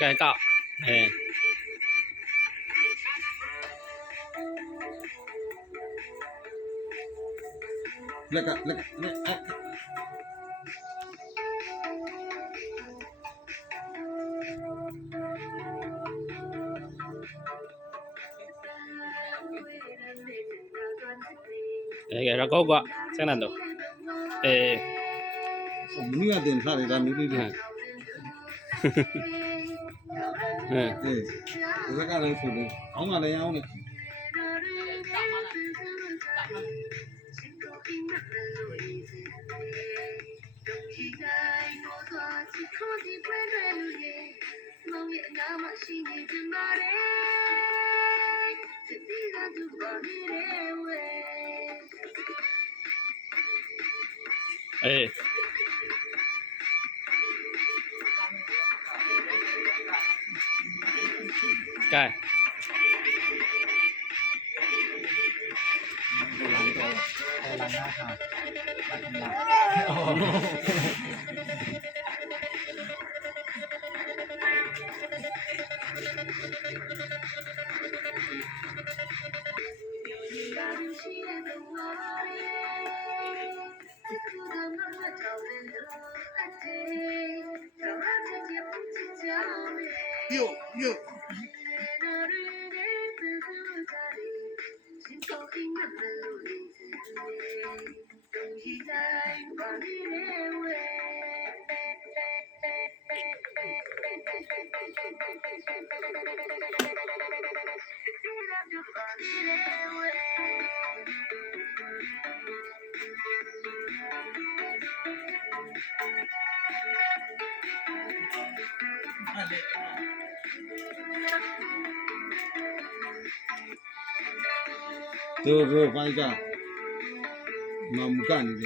ကဲကောက်လက်ကလက်ရကောက်ကစနန်တော့မနည်းအတင်ထားတယ်ဒါမျိုးလေးတွေဇက်ကလည်းဆိုတယ်အောင်းကလည်းအောင်တယ်ကဲတို့ဘာကြမမကန်နေတယ်